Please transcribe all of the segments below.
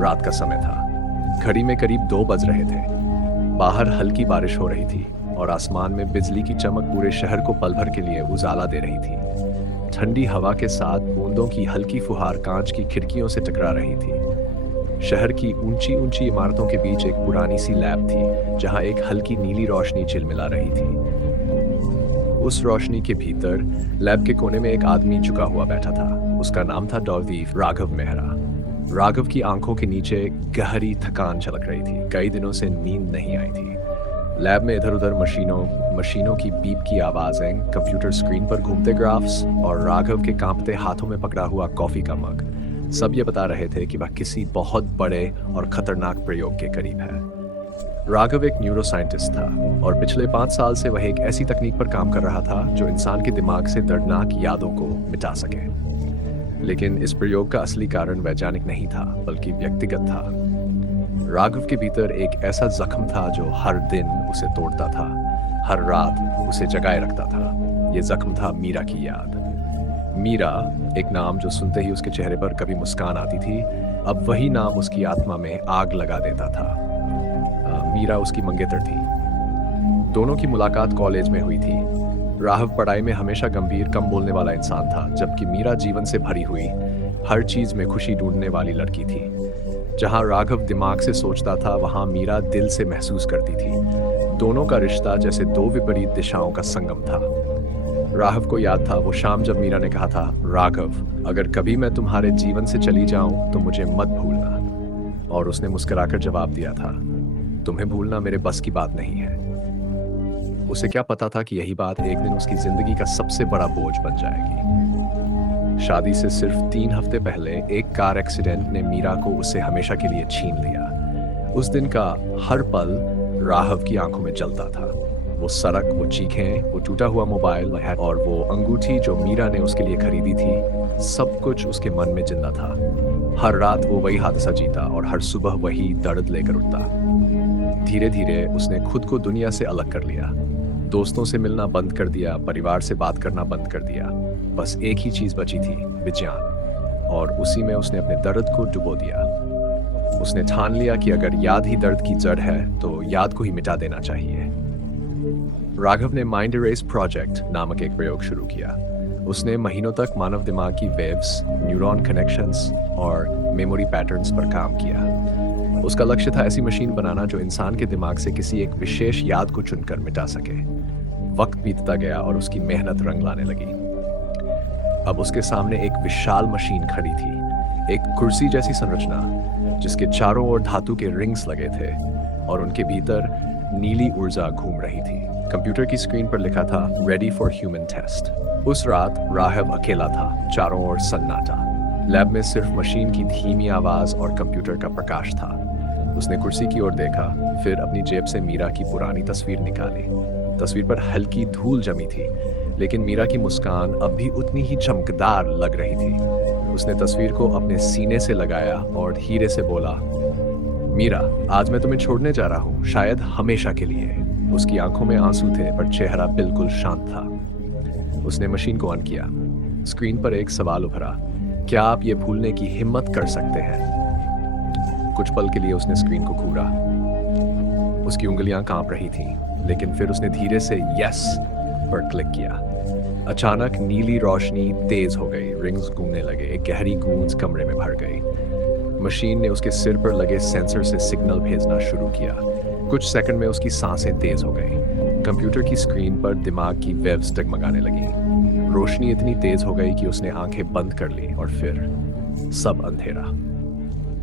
रात का समय था। घड़ी में करीब 2 बज रहे थे। बाहर हल्की बारिश हो रही थी और आसमान में बिजली की चमक पूरे शहर को पल भर के लिए उजाला दे रही थी। ठंडी हवा के साथ बूंदों की हल्की फुहार कांच की खिड़कियों से टकरा रही थी। शहर की ऊंची ऊंची इमारतों के बीच एक पुरानी सी लैब थी, जहां एक हल्की नीली रोशनी झिलमिला रही थी। उस रोशनी के भीतर लैब के कोने में एक आदमी झुका हुआ बैठा था। उसका नाम था डॉल्दीव राघव मेहरा। राघव की आंखों के नीचे गहरी थकान झलक रही थी। कई दिनों से नींद नहीं आई थी। लैब में इधर उधर मशीनों की बीप की आवाजें, कंप्यूटर स्क्रीन पर घूमते ग्राफ्स और राघव के कांपते हाथों में पकड़ा हुआ कॉफी का मग, सब ये बता रहे थे कि वह किसी बहुत बड़े और खतरनाक प्रयोग के करीब है। राघव एक न्यूरो साइंटिस्ट था और पिछले 5 साल से वह एक ऐसी तकनीक पर काम कर रहा था जो इंसान के दिमाग से दर्दनाक यादों को मिटा सके। लेकिन इस प्रयोग का असली कारण वैज्ञानिक नहीं था, बल्कि व्यक्तिगत था। राघव के भीतर एक ऐसा जख्म था जो हर दिन उसे तोड़ता था, हर रात उसे जगाए रखता था। ये जख्म था मीरा की याद। मीरा, एक नाम जो सुनते ही उसके चेहरे पर कभी मुस्कान आती थी, अब वही नाम उसकी आत्मा में आग लगा देता था। मीरा उसकी मंगेतर थी। दोनों की मुलाकात कॉलेज में हुई थी। राघव पढ़ाई में हमेशा गंभीर, कम बोलने वाला इंसान था, जबकि मीरा जीवन से भरी हुई, हर चीज में खुशी ढूंढने वाली लड़की थी। जहां राघव दिमाग से सोचता था, वहां मीरा दिल से महसूस करती थी। दोनों का रिश्ता जैसे 2 विपरीत दिशाओं का संगम था। राघव को याद था वो शाम जब मीरा ने कहा था, राघव, अगर कभी मैं तुम्हारे जीवन से चली जाऊं तो मुझे मत भूलना। और उसने मुस्कुराकर जवाब दिया था, तुम्हें भूलना मेरे बस की बात नहीं है। उसे क्या पता था कि यही बात एक दिन उसकी जिंदगी का सबसे बड़ा बोझ बन जाएगी। शादी से सिर्फ 3 हफ्ते पहले एक कार एक्सीडेंट ने मीरा को उससे हमेशा के लिए छीन लिया। उस दिन का हर पल राघव की आंखों में जलता था। वो सड़क, वो चीखें, वो टूटा हुआ मोबाइल और वो अंगूठी जो मीरा ने उसके लिए खरीदी थी, सब कुछ उसके मन में जिंदा था। हर रात वो वही हादसा जीता और हर सुबह वही दर्द लेकर उठता। धीरे धीरे उसने खुद को दुनिया से अलग कर लिया। दोस्तों से मिलना बंद कर दिया, परिवार से बात करना बंद कर दिया। बस एक ही चीज बची थी, विज्ञान। और उसी में उसने अपने दर्द को डुबो दिया। उसने ठान लिया कि अगर याद ही दर्द की जड़ है तो याद को ही मिटा देना चाहिए। राघव ने माइंड इरेज प्रोजेक्ट नामक एक प्रयोग शुरू किया। उसने महीनों तक मानव दिमाग की वेव्स, न्यूरॉन कनेक्शंस और मेमोरी पैटर्न्स पर काम किया। उसका लक्ष्य था ऐसी मशीन बनाना जो इंसान के दिमाग से किसी एक विशेष याद को चुनकर मिटा सके। वक्त बीतता गया और उसकी मेहनत रंग लाने लगी। अब उसके सामने एक विशाल मशीन खड़ी थी, एक कुर्सी जैसी संरचना जिसके चारों ओर धातु के रिंग्स लगे थे और उनके भीतर नीली ऊर्जा घूम रही थी। कंप्यूटर की स्क्रीन पर लिखा था, रेडी फॉर ह्यूमन टेस्ट। उस रात राघव अकेला था, चारों ओर सन्नाटा। लैब में सिर्फ मशीन की धीमी आवाज और कंप्यूटर का प्रकाश था। उसने कुर्सी की ओर देखा, फिर अपनी जेब से मीरा की पुरानी तस्वीर निकाली। तस्वीर पर हल्की धूल जमी थी, लेकिन मीरा की मुस्कान अब भी उतनी ही चमकदार लग रही थी। उसने तस्वीर को अपने सीने से लगाया और धीरे से बोला, मीरा, आज मैं तुम्हें छोड़ने जा रहा हूँ, शायद हमेशा के लिए। उसकी आंखों में आंसू थे, पर चेहरा बिल्कुल शांत था। उसने मशीन को ऑन किया। स्क्रीन पर एक सवाल उभरा, क्या आप ये भूलने की हिम्मत कर सकते हैं? कुछ पल के लिए उसने स्क्रीन को घूरा। उसकी उंगलियां कांप रही थीं, लेकिन फिर उसने धीरे से यस पर क्लिक किया। अचानक नीली रोशनी तेज हो गई, रिंग्स घूमने लगे, एक गहरी गूंज कमरे में भर गई। मशीन ने उसके सिर पर लगे सेंसर से सिग्नल भेजना शुरू किया। कुछ सेकंड में उसकी सांसें तेज हो गई। कंप्यूटर की स्क्रीन पर दिमाग की वेव्स डगमगाने लगी। रोशनी इतनी तेज हो गई कि उसने आंखें बंद कर ली और फिर सब अंधेरा।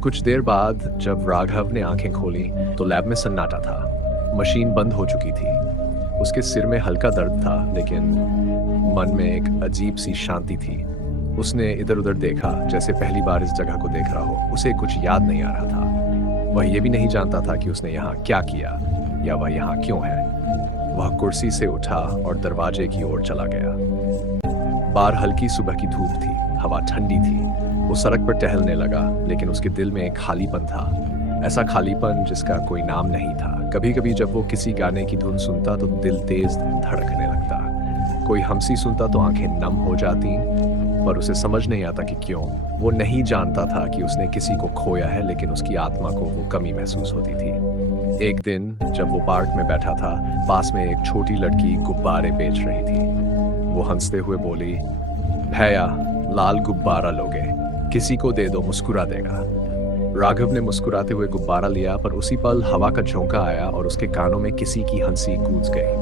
कुछ देर बाद जब राघव ने आंखें खोली तो लैब में सन्नाटा था। मशीन बंद हो चुकी थी। उसके सिर में हल्का दर्द था, लेकिन मन में एक अजीब सी शांति थी। उसने इधर उधर देखा, जैसे पहली बार इस जगह को देख रहा हो। उसे कुछ याद नहीं आ रहा था। वह यह भी नहीं जानता था कि उसने यहाँ क्या किया या वह यहाँ क्यों है। वह कुर्सी से उठा और दरवाजे की ओर चला गया। बाहर हल्की सुबह की धूप थी, हवा ठंडी थी। वो सड़क पर टहलने लगा, लेकिन उसके दिल में एक खालीपन था। ऐसा खालीपन जिसका कोई नाम नहीं था। कभी कभी जब वो किसी गाने की धुन सुनता तो दिल तेज धड़कने लगता। कोई हमसी सुनता तो आंखें नम हो जाती पर उसे समझ नहीं आता कि क्यों। वो नहीं जानता था कि उसने किसी को खोया है, लेकिन उसकी आत्मा को वो कमी महसूस होती थी। एक दिन जब वो पार्क में बैठा था, पास में एक छोटी लड़की गुब्बारे बेच रही थी। वो हंसते हुए बोली, भैया, लाल गुब्बारा लोगे? किसी को दे दो, मुस्कुरा देगा। राघव ने मुस्कुराते हुए गुब्बारा लिया, पर उसी पल हवा का झोंका आया और उसके कानों में किसी की हंसी गूंज गई।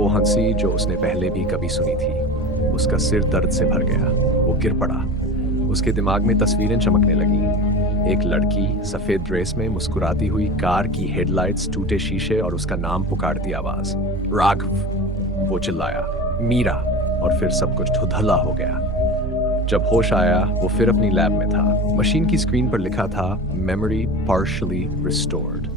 वो हंसी जो उसने पहले भी कभी सुनी थी। उसका सिर दर्द से भर गया। वो गिर पड़ा। उसके दिमाग में तस्वीरें चमकने लगी। एक लड़की सफेद ड्रेस में मुस्कुराती हुई, कार की हेडलाइट्स, टूटे शीशे और उसका नाम पुकारती आवाज, राघव। वो चिल्लाया, मीरा, और फिर सब कुछ धुंधला हो गया। जब होश आया, वो फिर अपनी लैब में था। मशीन की स्क्रीन पर लिखा था, मेमोरी पार्शियली रिस्टोर्ड।